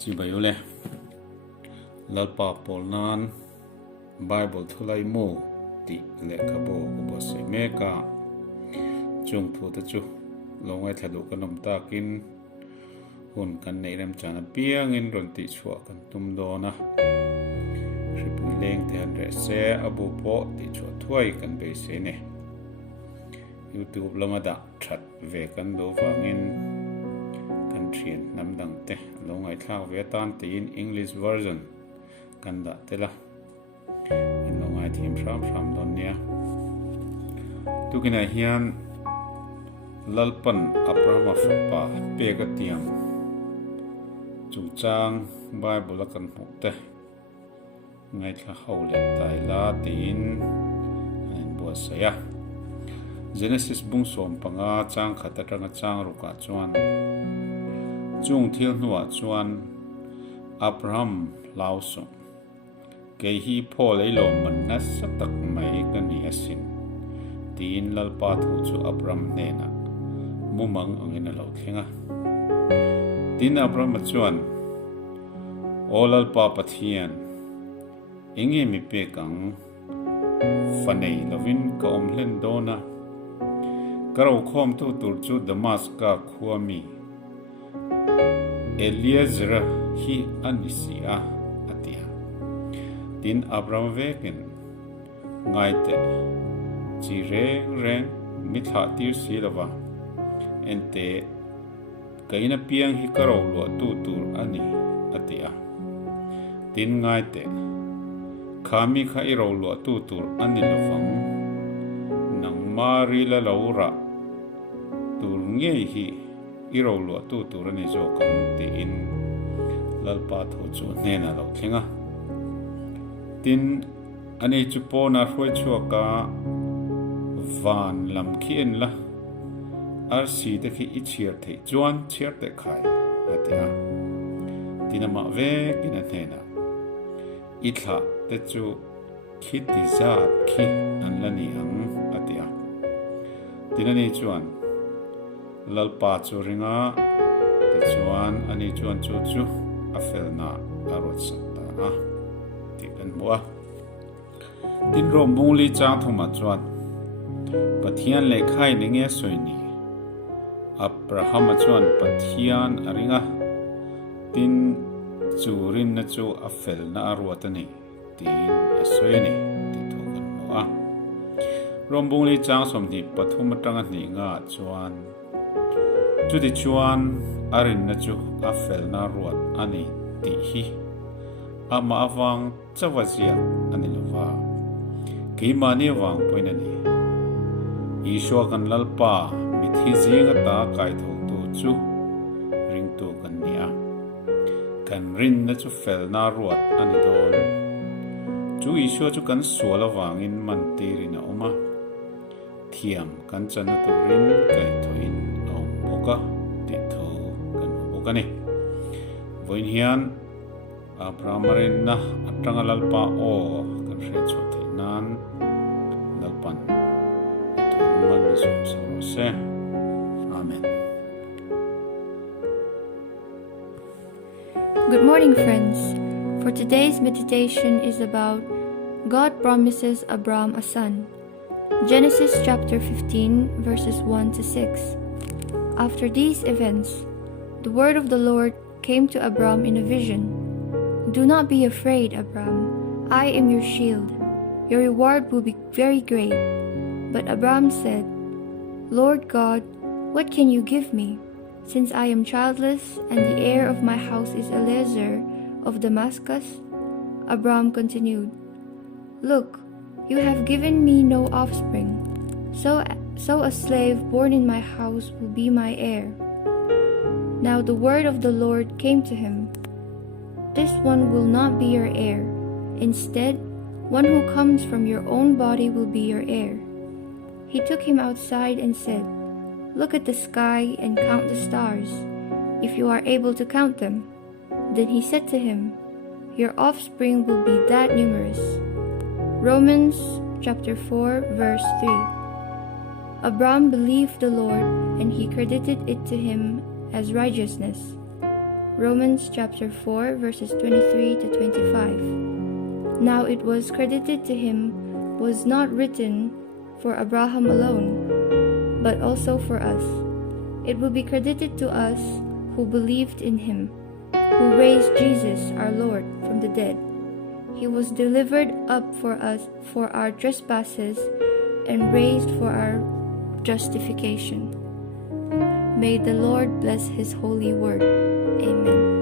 Chi bayule LALPA'N Bible thulai mo ti le khabo ubo se meka chung thu ta chu longai thadu kanom takin hun kan nei ram chana piang in ron ti chua kan tum do na ripui leng te han re se abu po ti chua thuai kan be se ne YouTube lamada that ve kan do wangin kan thian namdang te longai thak ve tan te in English version kan da te la in longai thim ram don nia tukina hian LALPA'N Abrama fa pe ka tiam chu chang Bible kan hmuh te ngai thla ho le tai la tin an bo saya Genesis bung som panga chang khata tanga chang ruka chuan chung thil nuwa chuan Abraham lausu ke hi pho leilo man na satak mai kan ni asin tin lalpa thu chu Abraham ne na mumang angin a lo thlenga tin Abraham chuan olalpa pathian inge mi pe kang fanei lovin ka omlen dona karo khom tu tur chu Damascus khuami Eliezer hi anisia atia tin Abraham vekin ngaite chi reng mitha tir silava ente kaina piang hi karo lo tu tur ani atia tin ngaite khami kha iro lo tu tur ani lovang nang mari la laura tur nge hi iro lo tu tur ani zo kan ti in lalpa tho chu ne na lo thlenga tin ani chu po na hroi chuaka van lam khien la ar si te khi ichiar thei chuan chiar te khai atia tinama ve kina thena itha te chu khiti zat khi an lani ang atia tinani chuan lalpa chu ringa te chuan ani chuan chu afelna arot sakta a ti kan bua tin rom bungli chang thuma chuan pathian le khai ninge soini Abraham chuan pathian aringa tin churin na chu afel na arwatani tin asoini ti thokan moa rombungli chang somni pathum tanga ni nga chuan chudi chuan arin na chu afel na ruat ani ti hi ama awang chawazia ani lova keimani wang poinani iswa kan lalpa mithi zinga ta kai tho tu chu ring tu kan nia kan rin na chu fel na ruat ani don chu iswa chu kan suala wangin man tirin a oma tiam kan chana tu rin kai thoin om boka ti tho kan boka ni voin hian Abramarin na atanga lalpa o kan re chu theinan lalpan man se amen. Good morning, friends. For today's meditation is about God promises Abraham a son. Genesis chapter 15 verses 1 to 6. After these events, the word of the Lord came to Abraham in a vision. Do not be afraid, Abraham. I am your shield. Your reward will be very great. But Abraham said, Lord God, what can you give me, since I am childless and the heir of my house is Eliezer of Damascus? Abraham continued, Look, you have given me no offspring, so a slave born in my house will be my heir. Now the word of the Lord came to him, This one will not be your heir. Instead, one who comes from your own body will be your heir. He took him outside and said, Look at the sky and count the stars, if you are able to count them. Then he said to him, Your offspring will be that numerous. Romans chapter 4 verse 3. Abraham believed the Lord, and he credited it to him as righteousness. Romans chapter 4 verses 23 to 25. Now it was credited to him was not written for Abraham alone, but also for us. It will be credited to us who believed in him, who raised Jesus our Lord from the dead. He was delivered up for us for our trespasses and raised for our justification. May the Lord bless his holy word. Amen.